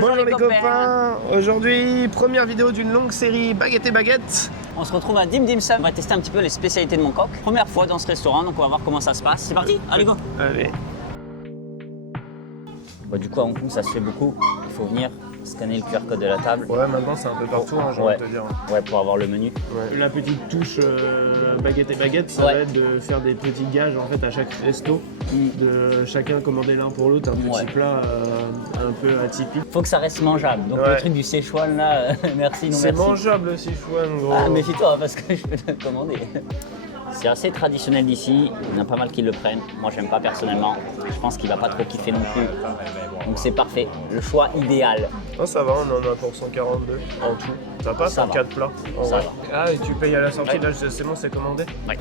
Bonjour les copains. Aujourd'hui, première vidéo d'une longue série Baguette et Baguette. On se retrouve à Dim Dim Sum. On va tester un petit peu les spécialités de mon coq. Première fois dans ce restaurant, donc on va voir comment ça se passe. C'est parti, allez go. Allez. Du coup à Hong Kong ça se fait beaucoup. Il faut venir scanner le QR code de la table. Ouais, maintenant c'est un peu partout, hein, j'ai envie de te dire. Ouais, pour avoir le menu. Ouais. La petite touche Baguette et Baguette, ça va être de faire des petits gages en fait à chaque resto, de chacun commander l'un pour l'autre un petit plat un peu atypique. Faut que ça reste mangeable. Donc le truc du Sichuan là, merci, non merci. C'est mangeable le Sichuan, gros. Ah, méfie-toi parce que je peux te commander. C'est assez traditionnel d'ici, il y en a pas mal qui le prennent. Moi j'aime pas personnellement, je pense qu'il va pas trop kiffer non plus. Donc c'est parfait, le choix idéal. Oh, ça va, on en a pour 142 en tout. Ça passe en 4 plats. Ça va. Ah, et tu payes à la sortie, là c'est bon, c'est commandé. Ouais.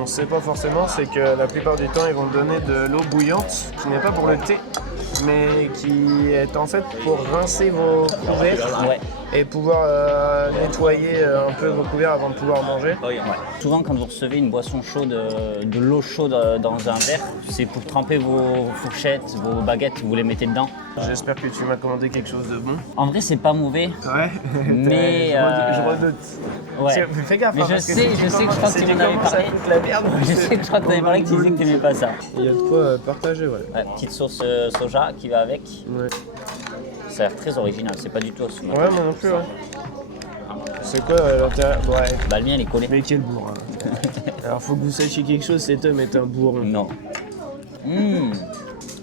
On sait pas forcément, c'est que la plupart du temps ils vont te donner de l'eau bouillante qui n'est pas pour le thé, mais qui est en fait pour rincer vos couverts. Ouais. Et pouvoir nettoyer un peu vos couverts avant de pouvoir manger. Ouais. Souvent quand vous recevez une boisson chaude, de l'eau chaude dans un verre, c'est pour tremper vos fourchettes, vos baguettes, vous les mettez dedans. J'espère que tu m'as commandé quelque chose de bon. En vrai c'est pas mauvais. Ouais, mais je redoute. Ouais. Fais gaffe, mais hein, je sais que je crois que tu m'en avais parlé. La merde, Je sais que je crois que tu avais parlé que tu disais que tu n'aimais pas ça. Il y a de quoi partager, ouais. Petite sauce soja qui va avec. Ouais. Ça a l'air très original, c'est pas du tout au Ouais, moi non plus, ouais. C'est quoi l'intérieur? Ouais. Bah le mien il est collé. Mais quel bourrin. Alors faut que vous sachiez quelque chose, cet homme est un bourrin. Non.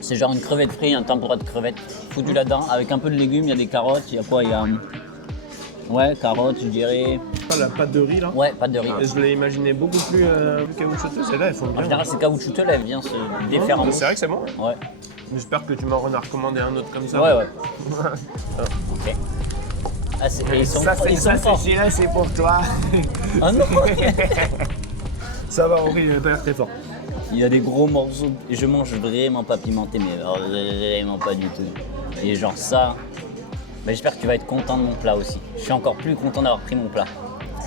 C'est genre une crevette frite, un tempura de crevettes foutu là-dedans, avec un peu de légumes, il y a des carottes, il y a quoi? Il y a... Ouais, carottes, je dirais. Ah, la pâte de riz là? Ouais, pâte de riz. Je l'ai imaginé beaucoup plus caoutchouteuse, et là elles font bien. En général, c'est caoutchouteux, là, elle vient se défaire en bouche. C'est vrai que c'est bon. Ouais. J'espère que tu m'en as recommandé un autre comme ça. Ouais. Ok. Ah, ils sont forts. Celui-là c'est pour toi. Ah non. Ça va, Henri, il n'a pas l'air très fort. Il y a des gros morceaux et je mange vraiment pas pimenté, mais vraiment pas du tout. Et genre ça, bah, j'espère que tu vas être content de mon plat aussi. Je suis encore plus content d'avoir pris mon plat.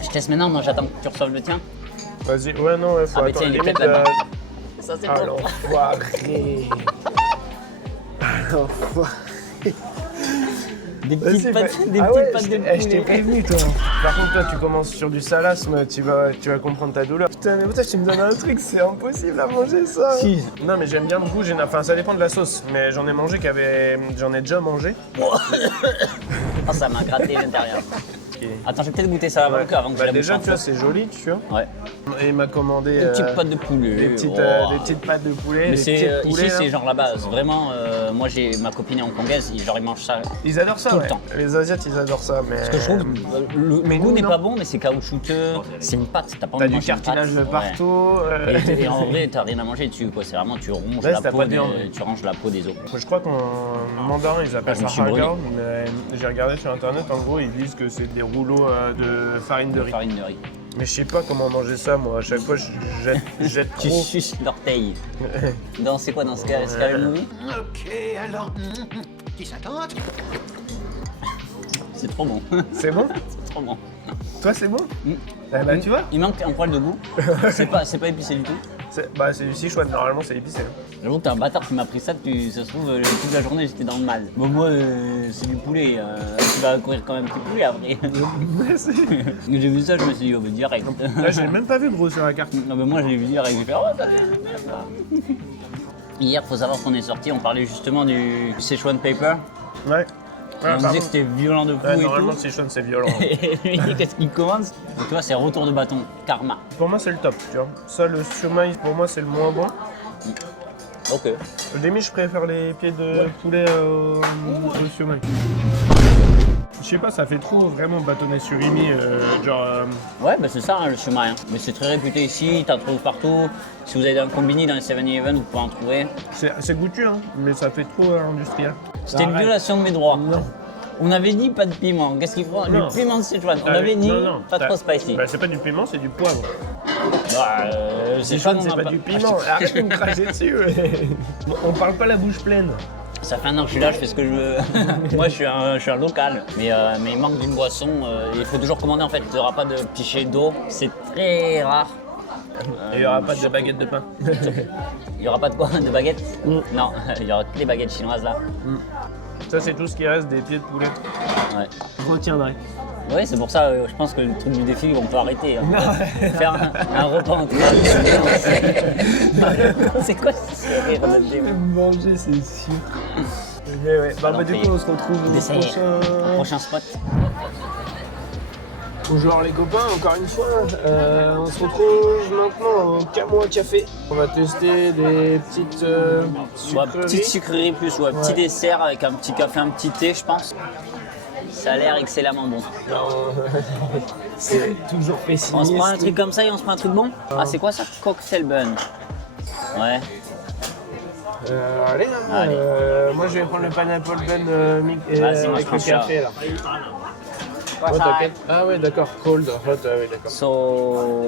Je te laisse maintenant, moi j'attends que tu reçoives le tien. Vas-y, ouais, non, faut mais attendre. tiens, il est peut-être là-dedans. Ça c'est bon. L'enfoiré. Des petites pattes de poulet. Je t'ai prévenu, toi. Par contre, toi, tu commences sur du salasme, tu vas comprendre ta douleur. Putain, mais putain, tu me donnes un truc, c'est impossible à manger ça. Si. Non, mais j'aime bien le goût, enfin, ça dépend de la sauce. Mais j'en ai mangé j'en ai déjà mangé. Oh, ça m'a gratté l'intérieur. Attends, je vais peut-être goûter ça avant que je la déjà, bouche tu vois, c'est joli, tu vois. Ouais. Et il m'a commandé Des petites pâtes de poulet. des petites pâtes de poulet. Mais ici, c'est genre la base. Vraiment, moi j'ai ma copine est hongkongaise, genre ils mangent ça. Ils adorent ça, tout le temps. Les Asiates, ils adorent ça. Mais... Parce que je trouve le goût n'est pas bon, mais c'est caoutchouteux. C'est une pâte, t'as pas envie de manger une pâte. T'as du cartilage partout. Et en vrai, t'as rien à manger dessus, quoi. C'est vraiment, tu ronges la peau des os. Je crois qu'en mandarin, ils appellent ça hagao, mais j'ai regardé sur internet, en gros, ils disent que c'est des rouleaux de farine de riz. Farine de riz. Mais je sais pas comment manger ça, moi. À chaque fois, je jette Tu trop. suces l'orteil. C'est quoi dans ce cas Scary Movie? Ok, alors, qui s'attente? C'est trop bon. C'est bon? C'est trop bon. Toi, c'est bon? Eh ben, tu vois? Il manque un poil de goût. C'est pas épicé du tout. C'est du Sichuan, normalement, c'est épicé. J'avoue que t'es un bâtard qui m'a pris ça, ça se trouve, toute la journée j'étais dans le mal. Bon, moi, c'est du poulet, tu vas courir quand même du poulet après. J'ai vu ça, je me suis dit, oh, mais direct. Là, j'ai même pas vu gros sur la carte. Non, mais moi, j'ai vu direct, j'ai fait, oh, ça fait. Hier, faut savoir qu'on est sorti, on parlait justement du Sichuan Paper. Ouais. On disait que c'était violent de fou et normalement, tout. Sichuan, c'est violent. Et lui, qu'est-ce qu'il commence? Donc, tu vois, c'est retour de bâton, karma. Pour moi, c'est le top, tu vois. Ça, le siomai, pour moi, c'est le moins bon. Ok. Limite, je préfère les pieds de poulet au siomai. Je sais pas, ça fait trop vraiment bâtonnet surimi, Ouais, bah c'est ça hein, le siomai. Hein. Mais c'est très réputé ici, t'en trouves partout. Si vous allez dans le combini, dans les 7-Eleven, vous pouvez en trouver. C'est goûtu, hein, mais ça fait trop industriel. C'était une violation de mes droits. Non. On avait dit pas de piment. Qu'est-ce qu'il faut? Du piment de Sichuan. On avait dit pas trop spicy. Bah, c'est pas du piment, c'est du poivre. Sichuan, c'est pas du piment. Arrête de me cracher dessus. On parle pas la bouche pleine. Ça fait un an que je suis là, je fais ce que je veux. Moi, je suis un local. Mais il manque d'une boisson. Il faut toujours commander en fait. Il n'y aura pas de pichet d'eau. C'est très rare. Il n'y aura pas de baguette de pain. Il n'y aura pas de quoi? De baguette? Non, il y aura que les baguettes chinoises là. Ça, c'est tout ce qui reste des pieds de poulet. Ouais. Je retiendrai. Oui, c'est pour ça, je pense que le truc du défi, on peut arrêter. Hein. Faire un repas entre c'est quoi ce rire de démon? Manger, c'est sûr. Ouais. Bah, du coup, on se retrouve au prochain spot. Bonjour les copains, encore une fois. On se retrouve maintenant au Camois Café. On va tester des petites sucreries. Petite sucrerie plus, petit dessert avec un petit café, un petit thé, je pense. Ça a l'air excellemment bon. C'est toujours pessimiste. On se prend un truc comme ça et on se prend un truc bon. Ah, c'est quoi ça? Cocktail bun. Ouais. Allez, moi je vais prendre le pineapple bun avec le café là. Oh, t'inquiète. Ah ouais, d'accord. Cold, hot, ah ouais, d'accord. So,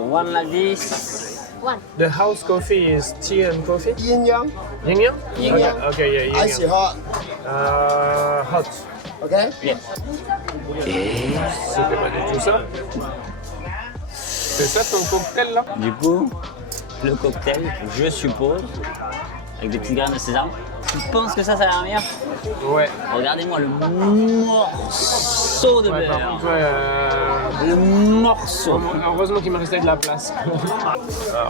one like this. One. The house coffee is tea and coffee? Yin yang. Yin yang? Yin yang. Okay, yeah, yin Ice yang. hot. Hot. Okay. Yeah. C'était pas du tout ça. C'est ça ton cocktail là? Du coup, le cocktail, je suppose, avec des petites graines de sésame. Tu penses que ça a l'air meilleur? Ouais. Regardez-moi le morceau de Par beurre. contre, ouais, Le morceau. heureusement qu'il me restait de la place.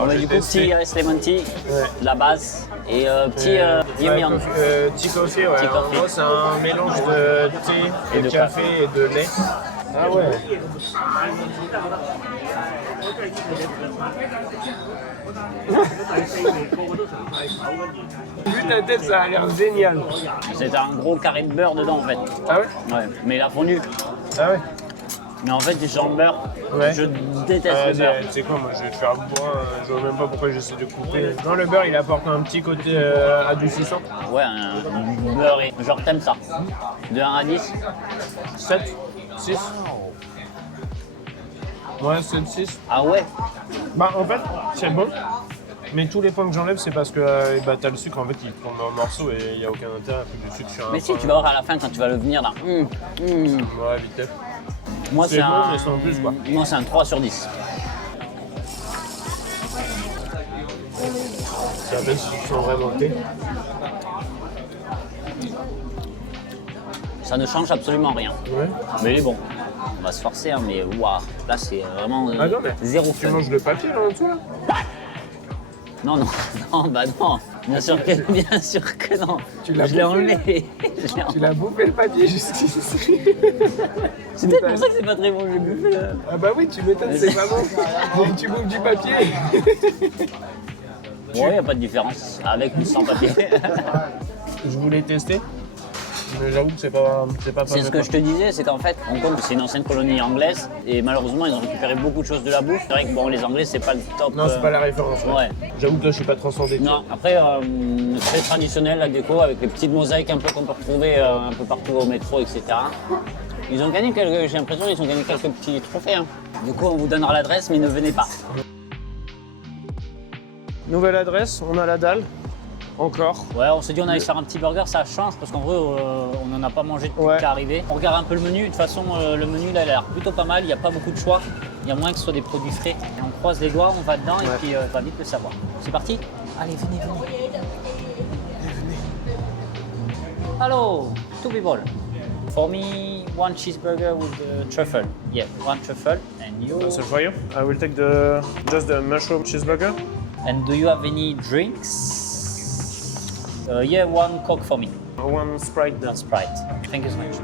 On met du coup petit ice lemon tea, la base, et petit yin yang. Tea coffee, ouais. Tea En coffee. gros, c'est un mélange de thé, Et de de café et de lait. Ah ouais. Vu ta tête, ça a l'air génial. C'est un gros carré de beurre dedans en fait. Ah ouais? Ouais, mais il a fondu. Ah ouais. Mais en fait, genre le beurre, Ouais. je déteste le beurre. Tu sais quoi, moi je vais te faire boire, je vois même pas pourquoi j'essaie de couper. Non, le beurre il apporte un petit côté adoucissant. Ouais, un beurre, genre t'aimes ça. De 1 à 10. 7, 6. Ouais, 7, 6. Ah ouais? Bah en fait, c'est bon. Mais tous les points que j'enlève, c'est parce que t'as le sucre, en fait, il tombe en morceaux et il n'y a aucun intérêt à foutre du sucre sur un Mais si, pain. tu vas voir à la fin quand tu vas le venir là. Ouais, vite fait. Moi, C'est c'est bon, un... mais sans plus, quoi. Moi, c'est un 3 sur 10. Ça même si tu sens vraiment le thé. Ça ne change absolument rien. Ouais. Mais il est bon. On va se forcer, hein, mais waouh, là c'est vraiment Ah non, mais zéro tu fun. manges le papier là en dessous là? Non, non, non, bah non. Bien sûr que non. Tu l'as Je l'ai bouffé, enlevé. Tu l'as bouffé le papier jusqu'ici. C'est peut-être pour ça que c'est pas très bon, j'ai bouffé là. Ah bah oui, tu m'étonnes, c'est pas bon. Tu bouffes du papier. Ouais, y a pas de différence. Avec ou sans papier. Je voulais tester, mais j'avoue que c'est pas C'est ce que je te disais, c'est qu'en fait, Hong Kong c'est une ancienne colonie anglaise et malheureusement ils ont récupéré beaucoup de choses de la bouffe. C'est vrai que bon, les Anglais c'est pas le top. Non, c'est pas la référence. Ouais. J'avoue que là, je suis pas transcendé. Non, après, très traditionnel la déco avec les petites mosaïques un peu qu'on peut retrouver un peu partout au métro, etc. Ils ont gagné quelques, j'ai l'impression qu'ils ont gagné quelques petits trophées. Hein. Du coup, on vous donnera l'adresse, mais ne venez pas. Nouvelle adresse, on a la dalle. Encore. Ouais, on s'est dit on allait se faire un petit burger, ça change parce qu'en vrai, on n'en a pas mangé depuis Ouais. qu'à arriver. On regarde un peu le menu, de toute façon, le menu là, il a l'air plutôt pas mal, il n'y a pas beaucoup de choix. Il y a moins que ce soit des produits frais. Et on croise les doigts, on va dedans et puis on va vite le savoir. C'est parti? Allez, venez. Hello, two people. For me, one cheeseburger with truffle. Yeah, one truffle. And you? So for you, I will take just the mushroom cheeseburger. And do you have any drinks? Yeah, one Coke for me. One Sprite. One Sprite. Thank you so much.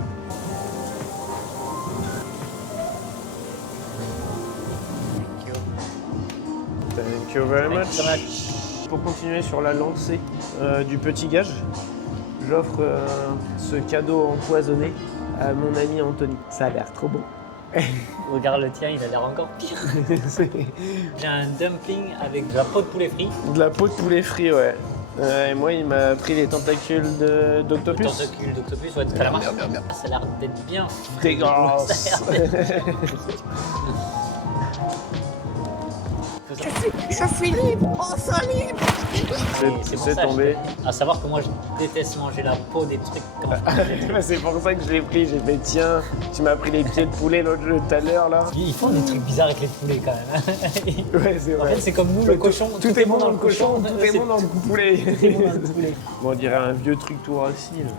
Thank you very Thank you much. so much. Pour continuer sur la lancée du petit gage, j'offre ce cadeau empoisonné à mon ami Anthony. Ça a l'air trop bon. Regarde le tien, il a l'air encore pire. C'est J'ai un dumpling avec de la peau de poulet frit. de la peau de poulet frit, ouais. Et moi, il m'a pris les tentacules d'octopus. Tentacule d'octopus, ouais, de calamar. Ça a l'air d'être bien. Dégueulasse. Je suis libre, enfin libre. C'est pour C'est ça, tombé. À savoir que moi, je déteste manger la peau des trucs quand je C'est pour ça que je l'ai pris. J'ai fait, tiens, tu m'as pris les pieds de poulet l'autre jour tout à l'heure là. Ils font des trucs bizarres avec les poulets quand même. Ouais, c'est En vrai. fait, c'est comme nous, le cochon. Tout est bon dans le cochon, tout est C'est bon dans le poulet. tout est bon dans le poulet. Bon, on dirait un vieux truc tout rassis. Là.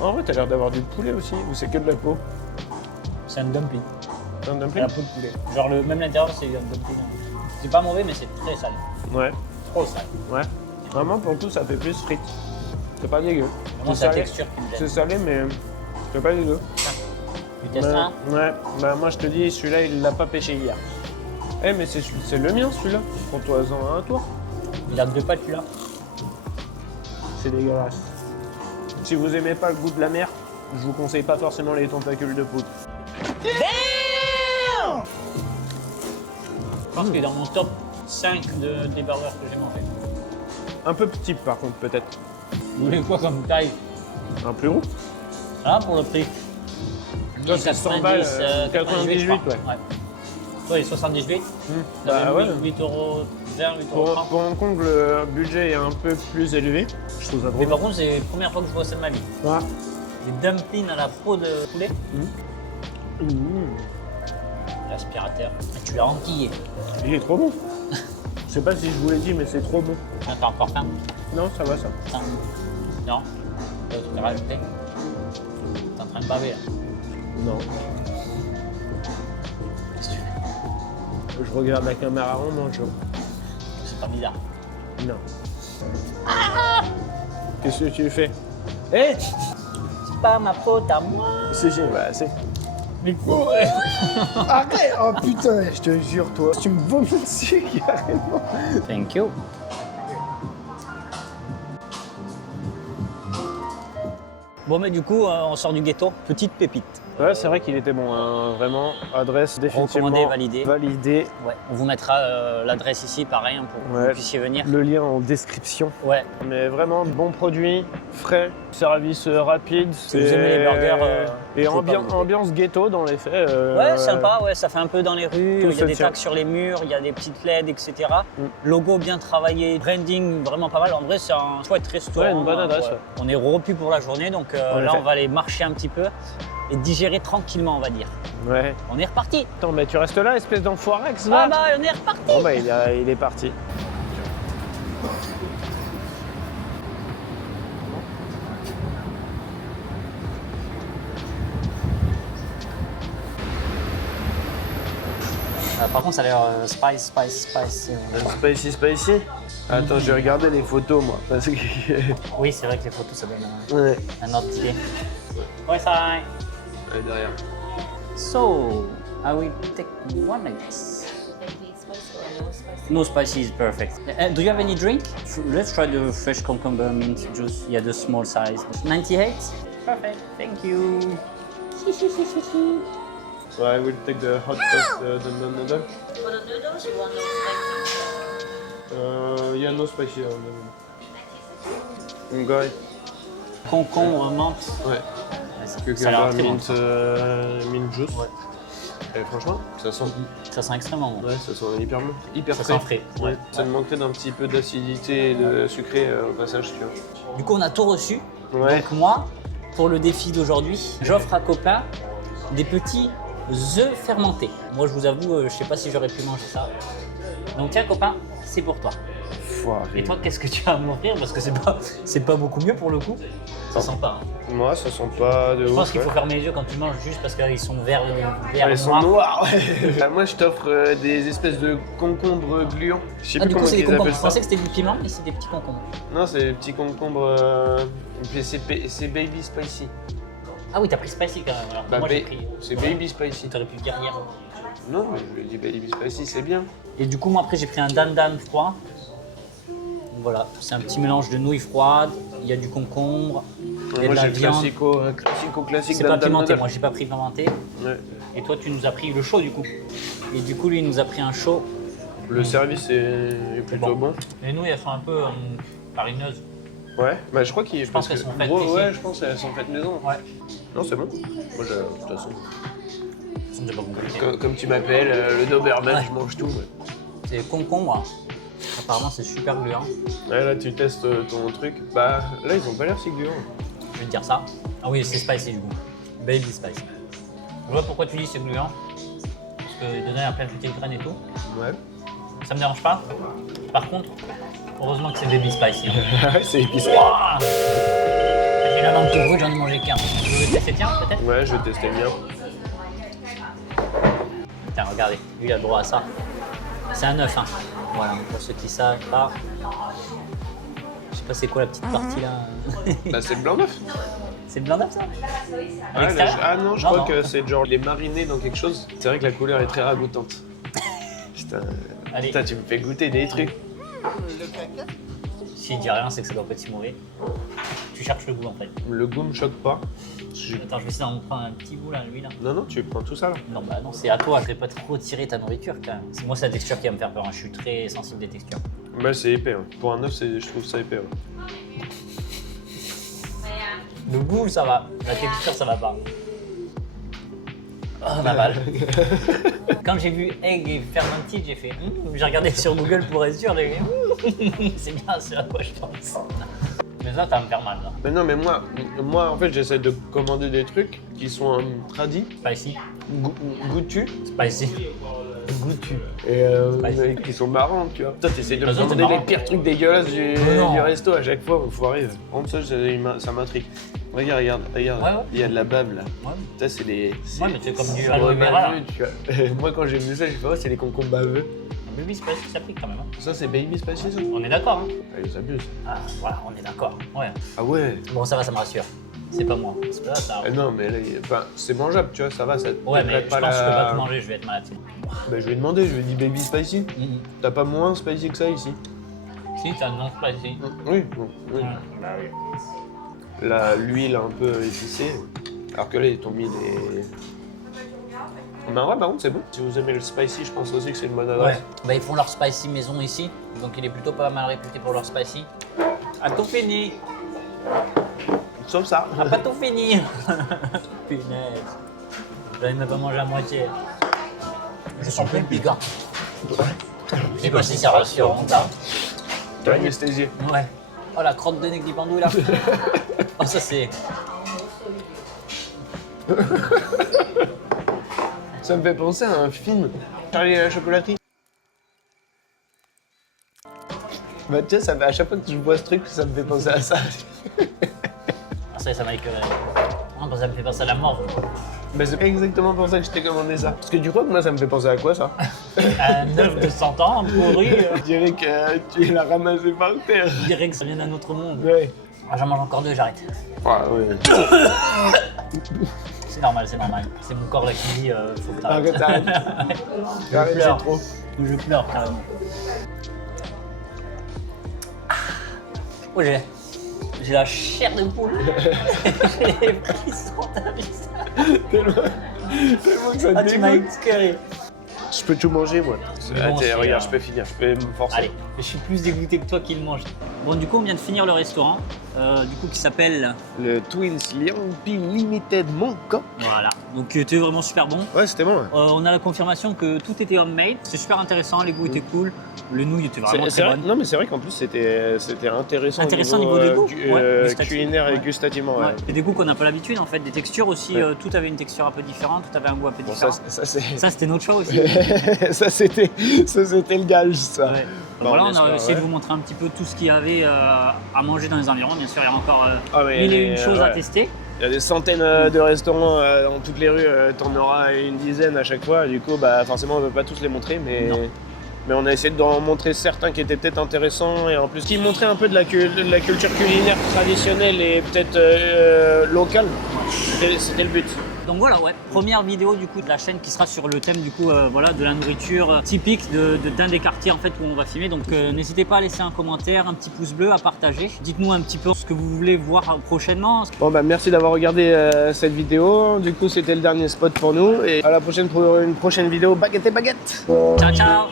En vrai, t'as l'air d'avoir du poulet aussi, ou c'est que de la peau? C'est un dumpling. Un C'est dumpling? la peau de poulet. Genre même l'intérieur c'est un dumpling. C'est pas mauvais mais c'est très salé. Ouais, Trop salé. ouais. Vraiment, pour le coup, ça fait plus frites. C'est pas dégueu. Vraiment c'est la texture qui me C'est gêne. salé, mais c'est pas dégueu. Tu testes un? Ouais, bah moi je te dis, celui-là, il l'a pas pêché hier. Eh, mais c'est le mien, celui-là. Prends-toi-en un tour. Il a 2 pattes celui-là. C'est dégueulasse. Si vous aimez pas le goût de la mer, je vous conseille pas forcément les tentacules de poudre. Je pense qu'il est dans mon top 5 des burgers que j'ai mangé. Un peu petit par contre, peut-être. Vous voulez quoi comme taille? Un plus gros. Ah, pour le prix. Toi, c'est 100 balles, 98, je crois. ouais. Toi, il est 78. Bah ouais. 8 euros, 20, 8 Pour, euros 30. pour Hong Kong, le budget est un peu plus élevé. Je trouve ça Mais drôle. par contre, c'est la première fois que je vois ça de ma vie. Ah. Des dumplings à la peau de poulet. Mmh. L'aspirateur. Tu l'as enquillé. Il est trop bon. Je sais pas si je vous l'ai dit, mais c'est trop bon. Ah, t'as encore faim? Non, ça va ça. Attends. Non. Tu t'es rajouté? T'es en train de baver là. Non. Qu'est-ce que tu fais? Je regarde la caméra en mangeant. C'est pas bizarre. Non. Qu'est-ce que tu fais? Eh, C'est pas ma faute à moi. c'est bah c'est. Mais quoi? Arrête! Oh putain, je te jure, toi, tu me vomis dessus carrément. Thank you. Bon, mais du coup, on sort du ghetto. Petite pépite. Ouais, c'est vrai qu'il était bon, hein, vraiment. Adresse définitivement Recommandé, validé. validée. Ouais. On vous mettra l'adresse ici, pareil, hein, pour que Ouais. vous puissiez venir. Le lien en description. Ouais. Mais vraiment, bon produit, frais, service rapide. Si vous aimez les burgers, et faut pas vous ambiance ghetto dans les faits. Ouais, sympa, ouais, ça fait un peu dans les rues, tout il y se a des tient. tags sur les murs, il y a des petites LED, etc. Mm. Logo bien travaillé, branding vraiment pas mal. En vrai, c'est un chouette restaurant. Ouais, une bonne adresse, ouais. On est repu pour la journée, donc En là, effet. on va aller marcher un petit peu et digérer tranquillement, on va dire. Ouais. On est reparti. Attends, mais tu restes là, espèce d'enfoirex, Ah va. bah, on est reparti. Bon bah, il est parti. Par contre, ça a l'air spicy. Spicy. Attends, je vais regarder les photos, moi, parce que... Oui, c'est vrai que les photos, ça donne ouais. un ordre d'idée. Ouais, ça. Allez, derrière. So, I will take one, I guess. No spicy is perfect. Do you have any drink? Let's try the fresh cucumber mint juice. Yeah, the small size. 98? Perfect. Thank you. So I will take the hot sauce, the noodle. For the noodles, you want no spicy? Yeah, no spicy. Got it. Concombre, menthe. Ouais. Ça a l'air très bon. Mint juice. Ouais. Et franchement, ça sent, Ça sent extrêmement bon. ouais, ça sent hyper bon. Hyper Ça frais. sent frais. Ouais. Ça me manquerait d'un petit peu d'acidité et de sucré au passage, tu vois. Du coup, on a tout reçu. Ouais. Donc moi, pour le défi d'aujourd'hui, j'offre à copain des petits œufs fermentés. Moi, je vous avoue, je sais pas si j'aurais pu manger ça. Donc tiens, copain, c'est pour toi. Foiré. Et toi, qu'est-ce que tu vas m'offrir? Parce que c'est pas beaucoup mieux pour le coup. Ça sent pas. Hein. Moi, ça sent pas de Je ouf. pense qu'il faut ouais. fermer les yeux quand tu manges juste parce qu'ils sont verts, Ah, ils sont noirs. noirs, ouais. Moi, je t'offre des espèces de concombres gluants. Je sais Ah, plus du coup, comment c'est des ils concombres. appellent Je ça. pensais que c'était du piment, mais c'est des petits concombres. Non, c'est des petits concombres. Puis c'est baby spicy. Ah oui, t'as pris spicy quand même. Alors, Bah, moi, j'ai pris. c'est baby spicy. T'aurais pu le dire hier. Non, mais je lui ai dit baby spicy, c'est bien. Et du coup, moi, après, j'ai pris un dan-dan froid. Voilà, c'est un petit mélange de nouilles froides, il y a du concombre, il y a Moi, de la j'ai le viande. classique C'est pas Dan Dan pimenté, Noodle. moi j'ai pas pris pimenté. Ouais. Et toi, tu nous as pris le chaud du coup. Et du coup, lui, il nous a pris un chaud. Le service est plutôt bon. Les nouilles, elles sont un peu farineuses. Ouais, bah je crois qu'il Je pense qu'elles sont faites gros, ici. ouais, je pense qu'elles sont faites maison. Ouais. Non, c'est bon. Moi, de toute façon, Elles sont déjà pas compliquées. comme tu m'appelles, le Doberman, Ouais. je mange tout. Ouais. C'est concombre. Apparemment, c'est super gluant. Ouais, là, tu testes ton truc. Bah, là, ils ont pas l'air si gluants. Je vais te dire ça. Ah oui, c'est spicy du coup. Baby spicy. Je vois pourquoi tu dis c'est gluant. Parce que dedans, il y a plein de petites graines et tout. Ouais. Ça me dérange pas. Par contre, heureusement que c'est baby spicy. hein. Ouais, c'est épicé. Ouah. J'ai la langue toute brûle, j'en ai mangé qu'un. Tu veux tester le tien peut-être? Ouais, je vais tester le mien. Tiens, regardez, lui il a le droit à ça. C'est un œuf, hein. Voilà, pour ceux qui savent pas. Je sais pas c'est quoi la petite partie là. Bah, c'est le blanc d'œuf. C'est blanc d'œuf ça? À Ah, l'extérieur? ah non, je crois que c'est genre les mariner dans quelque chose. C'est vrai que la couleur est très ragoûtante. Putain, Allez. putain, tu me fais goûter des trucs. S'il dit rien, c'est que ça doit pas être si mauvais. Tu cherches le goût en fait. Le goût me choque pas. Attends, je vais essayer d'en prendre un petit bout là, lui là. Non, non, tu prends tout ça là. Non, bah non, c'est à toi, je vais pas trop tirer ta nourriture quand même. Moi, c'est la texture qui va me faire peur, hein. Je suis très sensible des textures. Bah, c'est épais. Hein. Pour un œuf, je trouve ça épais. Ouais. Le goût, ça va. La texture, ça va pas. Oh, ma balle. Quand j'ai vu egg et fermented, j'ai fait. J'ai regardé sur Google pour être sûr, j'ai fait. C'est bien ce à quoi je pense. Mais ça va me faire mal là. Mais non, mais moi en fait, j'essaie de commander des trucs qui sont tradis, Spicy. goûtus, Spicy. Goûtu. et Spicy. mais qui sont marrants, tu vois. Toi, t'essayes de Ah, me ça, c'est commander marrant. les pires trucs dégueulasses non. du resto à chaque fois, faut arriver. En ça, ça m'intrigue. Regarde. Ouais. Il y a de la bave là. Ouais. Ça, c'est des. Ouais, mais c'est comme du c'est aloe vera, baveux, tu vois. Moi, quand j'ai vu ça, j'ai fait, ouais, c'est les concombres baveux. Baby spicy, ça pique quand même. Hein. Ça, c'est baby spicy, ça. On est d'accord, hein. Allez, ça abuse. Ah, voilà, on est d'accord. Ouais. Ah ouais. Bon, ça va, ça me rassure. C'est pas moi. Parce que là, ça. Non, mais là, enfin, c'est mangeable, tu vois, ça va, ça te Ouais, mais je prête pense que je peux pas tout manger, je vais être malade. Bah, je lui ai demandé, je lui ai dit baby spicy. T'as pas moins spicy que ça ici? Si, t'as non spicy. Oui. Ouais. Bah oui. L'huile un peu épicée. Alors que là, ils t'ont mis des. Bah ouais, par contre, c'est bon. Si vous aimez le spicy, je pense aussi que c'est une bonne adresse. Ouais. Bah, ils font leur spicy maison ici, donc il est plutôt pas mal réputé pour leur spicy. À tout fini. Sauf ça. Ah, pas tout fini. Punaise. J'avais même pas mangé à moitié. Je sens plein de piquant. Je sais pas si ça rassure, hein, ça. T'as anesthésié. Ouais. Oh, la crotte de nez qui pendouille là. Oh, ça c'est. Ça me fait penser à un film. Charlie et la chocolaterie. Bah tu sais, à chaque fois que je vois ce truc, ça me fait penser à ça. Ah, ça m'a écœuré. Non, bah, ça me fait penser à la mort. Mais c'est exactement pour ça que je t'ai commandé ça. Parce que tu crois que moi ça me fait penser à quoi ça? Un œuf de 100 ans, pourri. Je dirais que tu l'as ramassé par terre. Je dirais que ça vient d'un autre monde. Ouais. Ah, j'en mange encore deux, j'arrête. Ouais. C'est normal, c'est normal. C'est mon corps là qui dit faut que t'arrêtes. Arrête. Je Arrête, pleure. c'est trop. Je pleure carrément. Oh, j'ai la chair de poule. J'ai les frissons, t'as vu ça? Tellement que ça Ah, tu m'as dégoûte. écœuré. Je peux tout manger moi. Bon, c'est, Regarde, je peux finir, je peux me forcer. Allez, je suis plus dégoûté que toi qui le mange. Bon, du coup, on vient de finir le restaurant, qui s'appelle. Le Twins Liampi Limited Monco. Voilà. Donc, était vraiment super bon. Ouais, c'était bon. Ouais. On a la confirmation que tout était homemade. C'est super intéressant, les goûts étaient cool. Le nouille était vraiment C'est très vrai, bon. non mais c'est vrai qu'en plus c'était intéressant, Intéressant au niveau des goûts, ouais, gustatif. culinaire et Ouais. gustativement. Ouais. Ouais. Et des goûts qu'on n'a pas l'habitude en fait, des textures aussi, Ouais. tout avait une texture un peu différente, tout avait un goût un peu Bon, différent. ça c'est Ça c'était notre choix aussi. ça c'était le gage ça. Ouais. Bon, Voilà, on on a espère, essayé de ouais. vous montrer un petit peu tout ce qu'il y avait à manger dans les environs. Bien sûr, il y a encore Ah, mais mille et une choses à ouais. tester. Il y a des centaines de restaurants dans toutes les rues, t'en auras une dizaine à chaque fois. Du coup, bah forcément on ne peut pas tous les montrer, mais Non. on a essayé d'en montrer certains qui étaient peut-être intéressants et en plus qui montraient un peu de la culture culinaire traditionnelle et peut-être locale. C'était le but. Donc voilà, ouais, première vidéo du coup de la chaîne qui sera sur le thème du coup voilà, de la nourriture typique d'un des quartiers en fait où on va filmer. Donc n'hésitez pas à laisser un commentaire, un petit pouce bleu, à partager. Dites-nous un petit peu ce que vous voulez voir prochainement. Bon bah merci d'avoir regardé cette vidéo. Du coup c'était le dernier spot pour nous et à la prochaine pour une prochaine vidéo baguette et baguette. Ciao ciao.